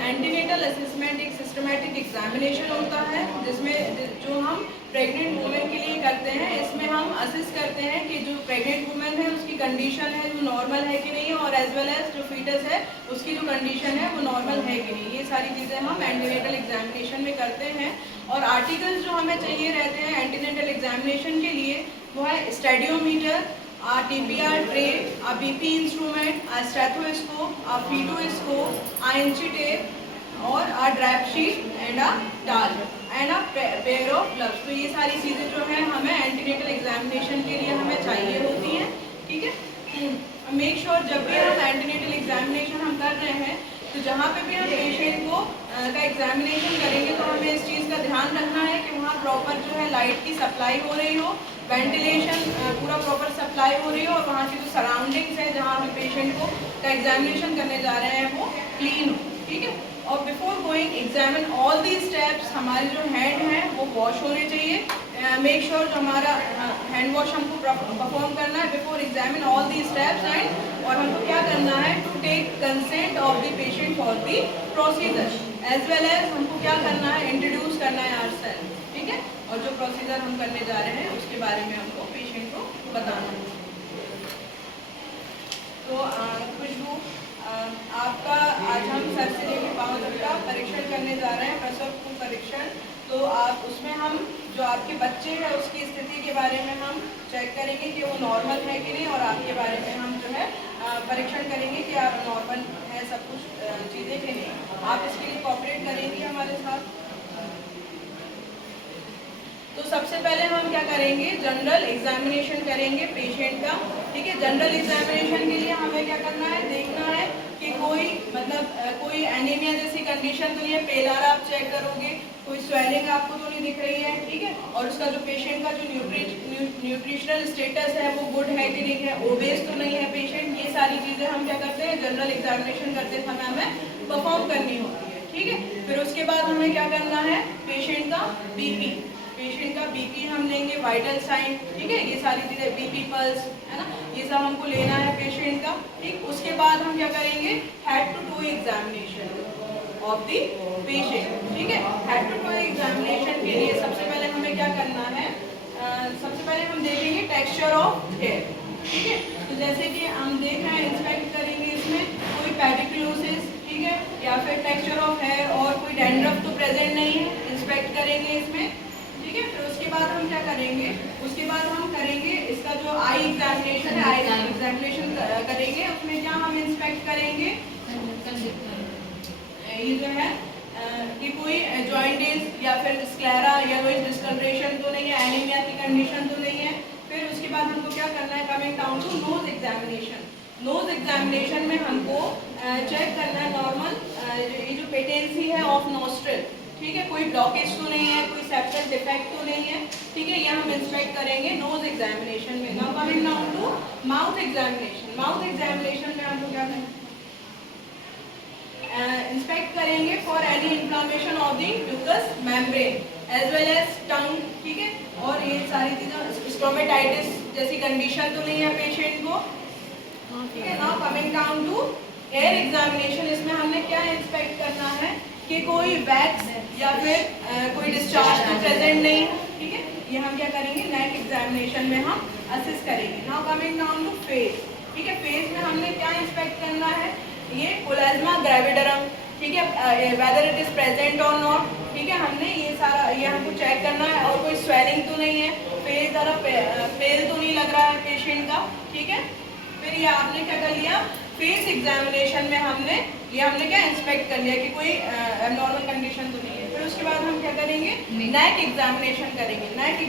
Antenatal assessment एक systematic examination होता है जिसमें जो हम प्रेग्नेंट वुमेन के लिए करते हैं। इसमें हम असेस करते हैं कि जो प्रेग्नेंट वुमेन है उसकी कंडीशन है वो नॉर्मल है कि नहीं है, और एज वेल एज जो फीटस है उसकी जो कंडीशन है वो नॉर्मल है कि नहीं। ये सारी चीज़ें हम एंटीनेटल एग्जामिनेशन में करते हैं। और आर्टिकल्स जो हमें चाहिए रहते हैं एंटीनेटल एग्जामिनेशन के लिए वो है stadiometer, TPR tray, BP instrument, stethoscope, fetoscope, इंची टेप और drape sheet and towel and pair of gloves. तो ये सारी चीज़ें जो है हमें एंटीनेटल एग्जामिनेशन के लिए हमें चाहिए होती हैं। ठीक है, मेक श्योर जब भी हम एंटीनेटल एग्जामिनेशन हम कर रहे हैं तो जहाँ पे भी हम पेशेंट को का एग्जामिनेशन करेंगे तो हमें इस चीज़ का ध्यान रखना है कि वहाँ प्रॉपर जो है लाइट की सप्लाई हो रही हो, वेंटिलेशन पूरा प्रॉपर सप्लाई हो रही हो, और वहाँ की जो सराउंडिंग्स है जहाँ हम पेशेंट को का एग्जामिनेशन करने जा रहे हैं वो क्लीन हो। ठीक है, और before going examine all the steps हमारे जो हैंड हैं वो वॉश होने चाहिए। मेक श्योर जो हमारा हैंड वॉश हमको परफॉर्म करना है before examine all the steps and, और हमको क्या करना है to take consent of the patient for the procedure as well as हमको क्या करना है इंट्रोड्यूस करना है आवरसेल्फ। ठीक है, और जो प्रोसीजर हम करने जा रहे हैं उसके बारे में हमको पेशेंट को बताना है। तो खुशबू, आपका आज हम सर से लेकर पाँव तक का परीक्षण करने जा रहे हैं, प्रसव परीक्षण। तो आप उसमें हम जो आपके बच्चे हैं उसकी स्थिति के बारे में हम चेक करेंगे कि वो नॉर्मल है कि नहीं, और आपके बारे में हम जो है परीक्षण करेंगे कि आप नॉर्मल है सब कुछ चीज़ें कि नहीं। आप इसके लिए कोऑपरेट करेंगे हमारे साथ। तो सबसे पहले हम क्या करेंगे जनरल एग्जामिनेशन करेंगे पेशेंट का। ठीक है, जनरल एग्जामिनेशन के लिए हमें क्या करना है देखना है कि कोई कोई एनीमिया जैसी कंडीशन तो नहीं है। पेलर आप चेक करोगे, कोई स्वेलिंग आपको तो नहीं दिख रही है। ठीक है, और उसका जो पेशेंट का जो न्यूट्रिशनल स्टेटस है वो गुड है कि नहीं है, ओबेस तो नहीं है पेशेंट। ये सारी चीज़ें हम क्या करते हैं जनरल एग्जामिनेशन करते समय हमें परफॉर्म करनी होती है। ठीक है, फिर उसके बाद हमें क्या करना है पेशेंट का बीपी हम लेंगे, वाइटल साइन। ठीक है, ये सारी चीज़ें बीपी पल्स है ना, ये सब हमको लेना है पेशेंट का। ठीक, उसके बाद हम क्या करेंगे head to toe examination of the patient. ठीक है, हेड टू टो एग्जामिनेशन के लिए सबसे पहले हमें क्या करना है, सबसे पहले हम देखेंगे टेक्सचर ऑफ हेयर। ठीक है, तो जैसे कि हम देख रहे हैं इंस्पेक्ट करेंगे इसमें कोई पेडिकुलोसिस, ठीक है, या फिर टेक्सचर ऑफ हेयर और कोई डैंड्रफ तो प्रेजेंट नहीं है, इंस्पेक्ट करेंगे इसमें। ठीक है, फिर उसके बाद हम क्या करेंगे, उसके बाद हम करेंगे इसका जो आई एग्जामिनेशन है, आई एग्जामिनेशन करेंगे। उसमें क्या हम इंस्पेक्ट करेंगे ये जो है कि कोई जॉइंटिस या फिर स्क्लेरा या कोई डिस्कलरेशन तो नहीं है, एनीमिया की कंडीशन तो नहीं है। फिर उसके बाद हमको क्या करना है coming down to nose examination. Nose examination में हमको चेक करना है नॉर्मल ये जो पेटेंसी है ऑफ नोस्ट्रिल। ठीक है, कोई ब्लॉकेज तो नहीं है, कोई सेप्टल डिफेक्ट तो नहीं है। ठीक है, ये हम इंस्पेक्ट करेंगे नोज एग्जामिनेशन में। Now coming down to mouth examination. Mouth examination में हमको क्या करना इंस्पेक्ट करेंगे for any inflammation of the mucous membrane as well as tongue. ठीक है, और ये सारी चीज़ें स्टोमेटाइटिस जैसी कंडीशन तो नहीं है पेशेंट को। ठीक है, now coming down to ear examination. इसमें हमने क्या इंस्पेक्ट करना है कि कोई वैक्स या फिर कोई डिस्चार्ज तो प्रेजेंट नहीं। ठीक है, ये हम क्या करेंगे नेक एग्जामिनेशन में हम असिस्ट करेंगे। Now coming down to face. ठीक है, फेस में हमने क्या इंस्पेक्ट करना है, ये कोलेज्मा ग्रेविडरम। ठीक है, वेदर इट इज प्रेजेंट और नॉट। ठीक है, हमने ये सारा ये हमको चेक करना है, और कोई स्वेलिंग तो नहीं है, फेस ज़रा पेल तो नहीं लग रहा है पेशेंट का। ठीक है, फिर ये आपने क्या कर लिया फेस एग्जामिनेशन में हमने क्या इंस्पेक्ट कर लिया कि कोई एबनॉर्मल कंडीशन तो नहीं है। फिर उसके बाद हम क्या करेंगे नेक एग्जामिनेशन करेंगे। नेक